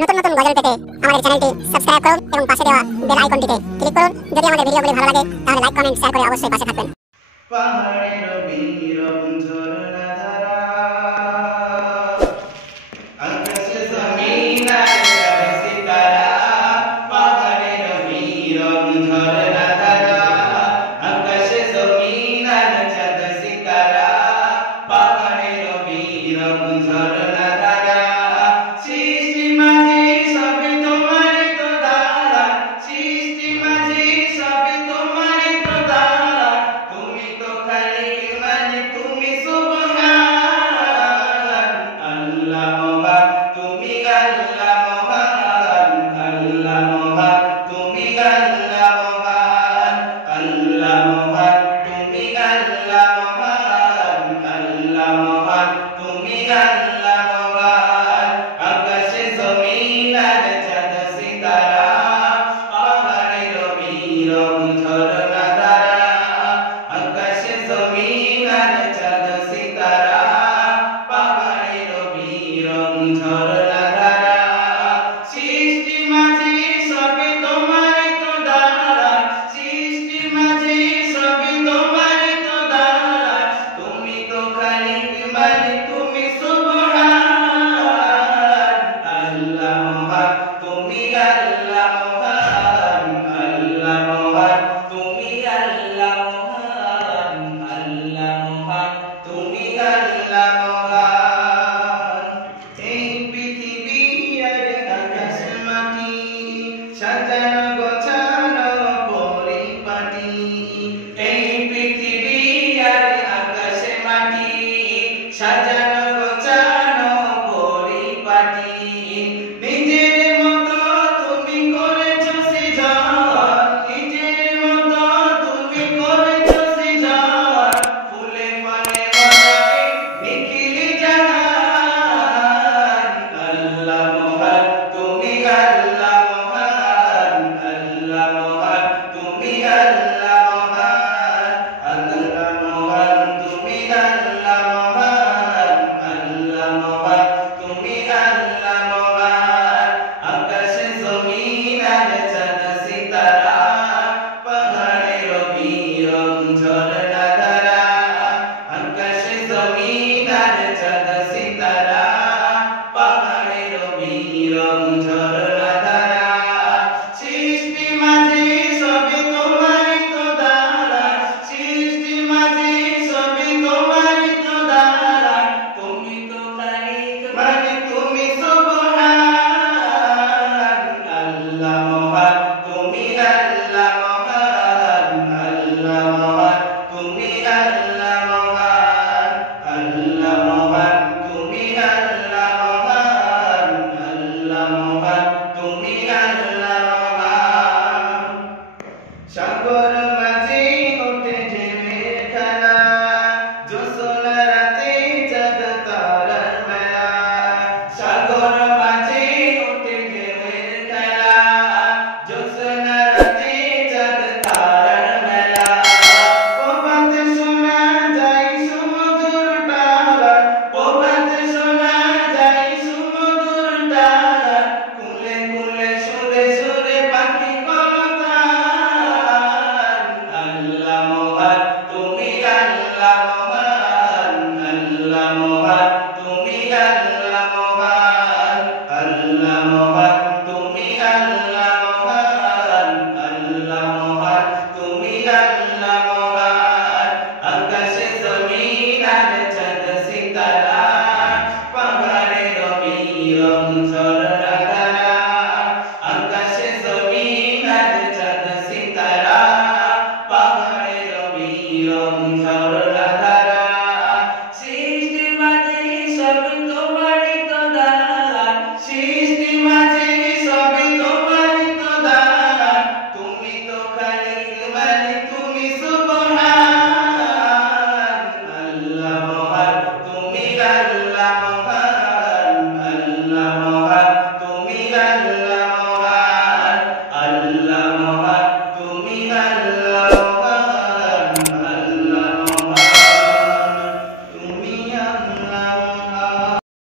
নতুন নতুন গজল পেতে আমাদের চ্যানেলটি সাবস্ক্রাইব করুন এবং পাশে দেওয়া বেল আইকনটিতে ক্লিক করুন। যদি আমাদের ভিডিওগুলি ভালো লাগে তাহলে লাইক, কমেন্ট, শেয়ার করে অবশ্যই পাশে থাকবেন। পাহাড়ের নীরব ঝরনাধারা, আকাশে জমিন আর চাঁদ সিতারা। পাহাড়ের নীরব ঝরনাধারা, আকাশে জমিন আর চাঁদ সিতারা। পাহাড়ের নীরব ঝরনাধারা, সৃষ্টি মাঝে সবই তোমার তো দ্বারা, সৃষ্টি মাঝে সবই তোমার তো দ্বারা। তুমি তো খালিক মানে তুমি সুবহান। আল্লাহ মহান, তুমি আল্লাহ মহান। আল্লাহ মহান, তুমি আল্লাহ মহান। আল্লাহ মহান, তুমি আল্লাহ মহান। আল্লাহ মহান, তুমি আল্লাহ মহান। আকাশে জমিন আর চাঁদ সিতারা, পাহাড়ের নীরব ঝরনাধারা, আকাশে জমিন আর চাঁদ সিতারা। পাহাড়ের নীরব ঝরনাধারা, সৃষ্টি মাঝে সবই তোমার তো দ্বারা, সৃষ্টি মাঝে সবই তোমার তো দ্বারা। তুমি তো খালিক মানে তুমি সুবহান। আল্লাহ মহান, তুমি আল্লাহ মহান। আল্লাহ মহান, তুমি আল্লাহ মহান। আল্লাহ মহান, তুমি আল্লাহ মহান। এই পৃথিবী আর আকাশ মাটি, সাজানো গোছানো পরিপাটি। এই পৃথিবী আর আকাশ মাটি, সাজানো গোছানো পরিপাটি। নিজের মতো তুমি করেছো সৃজন, নিজের মতো তুমি করেছো সৃজন। ফুলে ফলে ভরা এই নিখিল জাহান। আল্লাহ মহান, তুমি আল্লাহ মহান। আল্লাহ মহান, তুমি আল্লাহ মহান। আল্লাহ মহান, তুমি আল্লাহ মহান। আল্লাহ মহান, তুমি আল্লাহ মহান। আকাশে জমিন আর চাঁদ সিতারা, পাহাড়ের নীরব ঝরনাধারা, আকাশে জমিন আর চাঁদ সিতারা। পাহাড়ের নীরব ঝরনাধারা, সৃষ্টি মাঝে সবই তোমার তো দ্বারা, সৃষ্টি মাঝে সবই তোমার তো দ্বারা। তুমি তো খালিক মানে তুমি সুবহান। আল্লাহ মহান, তুমি আল্লাহ মহান। আল্লাহ মহান, তুমি আল্লাহ মহান। আল্লাহ মহান, তুমি আল্লাহ মহান। আল্লাহ মহান, তুমি আল্লাহ মহান। সাগর মাঝে ওঠে ঢেউয়ের খেলা, জ্যোৎস্না রাতে চাঁদ তারার মেলা। সাগর মাঝে ওঠে ঢেউয়ের খেলা, জ্যোৎস্না রাতে চাঁদ তারার মেলা। প্রভাতে শোনা যায় সুমধুর তালা, প্রভাতে শোনা যায় সুমধুর তালা। কুলে কুলে সুরে সুরে পাখি কলতান। আল্লাহ মহান, তুমি আল্লাহ মহান। আল্লাহ মহান, তুমি আল্লাহ মহান। আল্লাহ মহান, তুমি আল্লাহ মহান। আল্লাহ মহান, তুমি আল্লাহ মহান। আকাশে জমিন আর চাঁদ সিতারা, পাহাড়ের নীরব